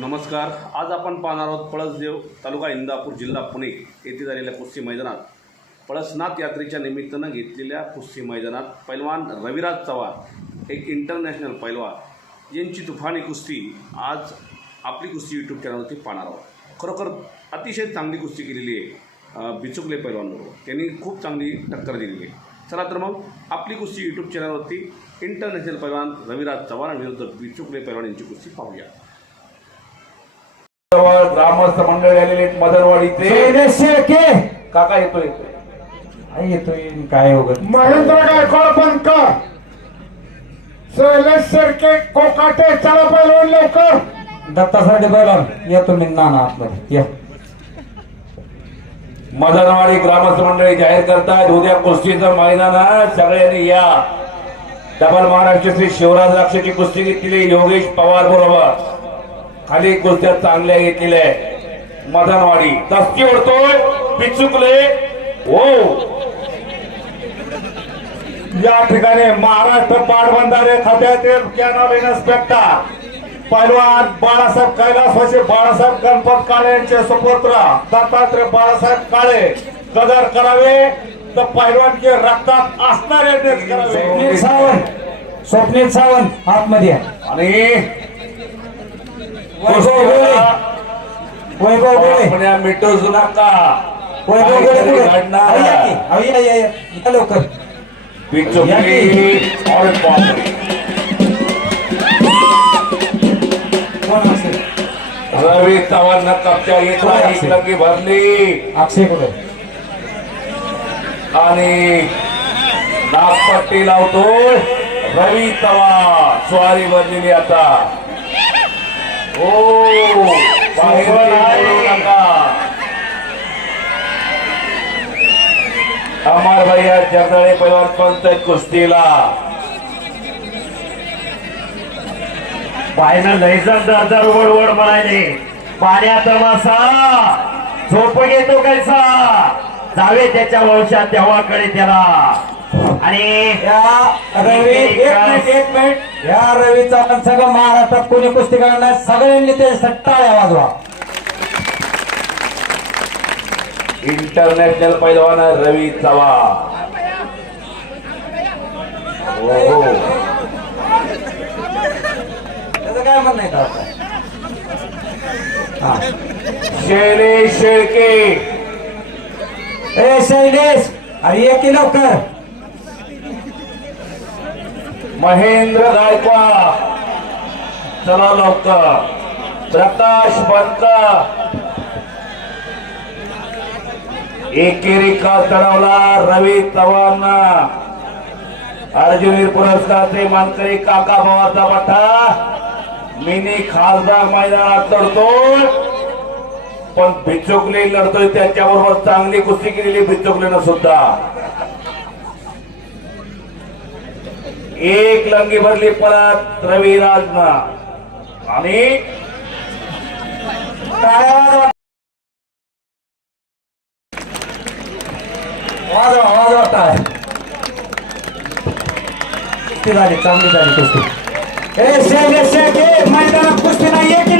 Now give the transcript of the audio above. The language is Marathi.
नमस्कार. आज आपण पाहणार आहोत पळसदेव तालुका इंदापूर जिल्हा पुणे येथे झालेल्या कुस्ती मैदानात. पळसनाथ यात्रेच्या निमित्तानं घेतलेल्या कुस्ती मैदानात पैलवान रविराज चव्हाण एक इंटरनॅशनल पैलवान यांची तुफानी कुस्ती आज आपली कुस्ती यूट्यूब चॅनलवरती पाहणार आहोत. खरोखर अतिशय चांगली कुस्ती केलेली आहे बिचुकले पैलवानबरोबर त्यांनी खूप चांगली टक्कर दिलेली आहे. चला तर मग आपली कुस्ती यूट्यूब चॅनलवरती इंटरनॅशनल पैलवान रविराज चव्हाण विरुद्ध बिचुकले पैलवान यांची कुस्ती पाहूया. ग्रामस्थ मंडळी आलेले आहेत मदनवाडीचे. काका येतोय आई येतोय काय वगैरे महेंद्र गायकवाड बनकर. शैलेश शेळके कोकाटे चला पैलवान लवकर. दत्तासाठी बोला येतो मी नाना आतमध्ये या. मदनवाडी ग्रामस्थ मंडळी जाहीर करतात उद्या कुस्तीचं मैदान आहे. सगळ्यांनी या. डबल महाराष्ट्र श्री शिवराज लाक्षाची कुस्ती घेतलेली योगेश पवार बरोबर. खाली कुस्त्या चांगल्या घेतलेल्या आहे. मदनवाडी दस्ती ओढतोय. पिचुकले. हो. या ठिकाणी महाराष्ट्र पाटबंधारे खात्यातील कॅनल इन्स्पेक्टर पैलवान बाळासाहेब कैलासवासी बाळासाहेब गणपत काळे यांचे सुपुत्र दत्तात्रय बाळासाहेब काळे कदर करावे. तर पैलवानचे रक्तात असणारे स्वप्नील सावंत. स्वप्नील सावंत आतमध्ये. आणि वैभव गोळे नका वैभव गोळे. घडणार की, लवकर रवी चव्हाण कपच्या घेतला एक लगी भरली अक्षय कुठे आणि नागपट्टी लावतोय रवी चव्हाण स्वारी भरलेली आता ओ बाहेर अमर भैया जगदळे परिवार पंत कुस्तीला. बायनं लयजन दरदर वडवड म्हणाले पाण्यात मासा झोप घेतो कैसा. जावे त्याच्या वंशात देवाकडे त्याला. आणि या रवी एक मिनिट एक मिनिट. या रवी चव्हाण सगळं महाराष्ट्रात कोणी कुस्ती करणार सगळ्यांनी ते टाळ्या वाजवा. इंटरनॅशनल पैलवान रवी चव्हाण. हो हो. त्याचं काय म्हणणं आहे आता? हा. शैलेश शेळके. ए शैलेश अरे ये की लवकर. महेंद्र गायकवाड चला लवकर. प्रकाश बनकर एकेरी का चढवला रवी चव्हाण. अर्जुनीर पुरस्कारचे मानकरी काका भावाचा बठा मिनी खासदार मैदानात लढतोय पण भिचोकले लढतोय त्याच्याबरोबर चांगली कुस्ती केलेली भिचोकलेनं सुद्धा. एक लंगी भरली परत रविराजना आणि टाळ्या वाजवा. वाजवा वाजवा कुस्ती झाली चांगली झाली कुस्ती. ए मैदानात कुस्ती नाही ये की